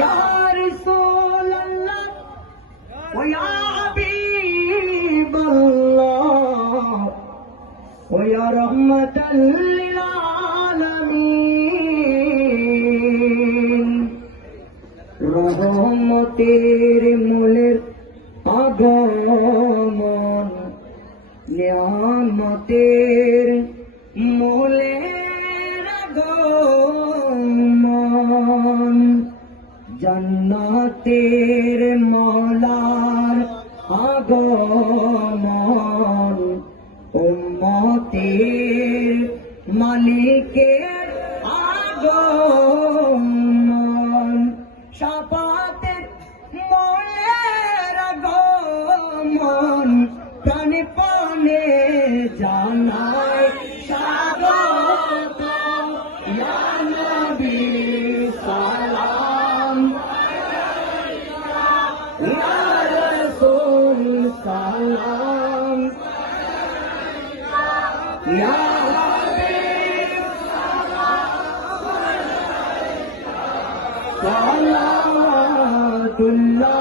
या रसूल अल्लाह व या हबीब अल्लाह व या रहमतल लिल आलमीन। रहमतेर मूलेर আগমন, নিয়ামতের মূলের আগমন, জান্নাতের মওলার আগমন, উম্মতের মালিকের আগমন, শাফাতের মওলার আগমন, প্রাণে প্রাণে জানাই স্বাগত। ইয়া নবী সালাম, ইয়া রাসূল সালাম, ইয়া হাবিব সালাম, সালাতুল্লাহ